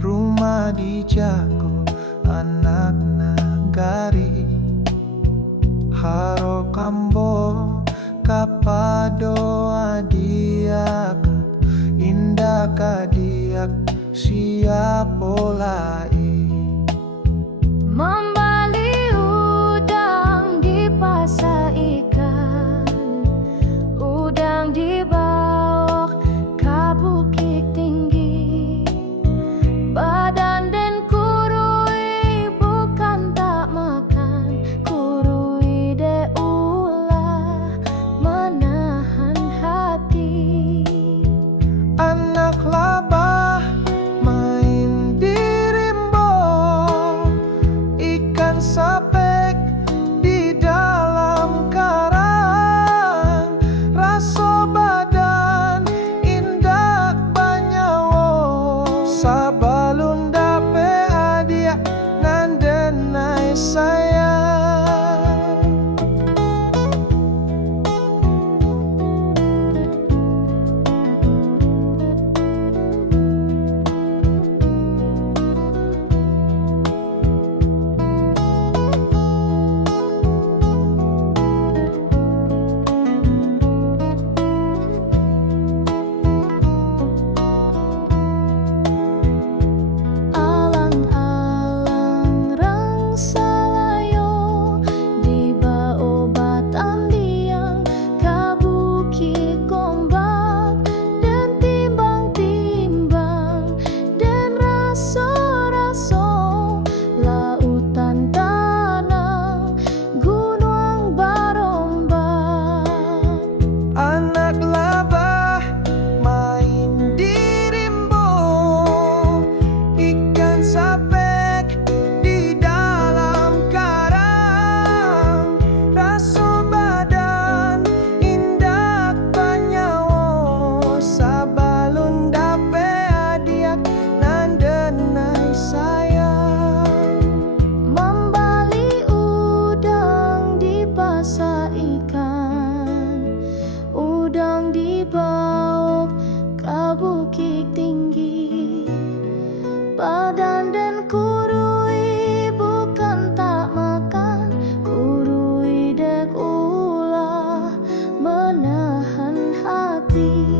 rumah di Jago, anak nagari. Haro kambo kapado adiak, indah kadiak siapolai. Membali udang di pasar ikan, udang di bawah ke bukit tinggi. Badan dan kurui bukan tak makan, kurui de ulah menahan hati. Anak labah main di rimbo, ikan sapek di dalam karang. Raso badan indak banyawo, sabalun dape hadiah nan denai sayang. Alang-alang rang salayo di bawah batang diang ke bukit gombak dan timbang-timbang dan raso-raso lautan tanah gunung barombak. Anak labah main di rimbo, ikan sapek di dalam karang. Raso badan indak banyawo, sabalun dape adiak nan denai sayang. Membali udang di pasar ikan, udang di bawah ke bukit tinggi. Badan dan kurui bukan tak makan, kurui dek ulah menahan hati.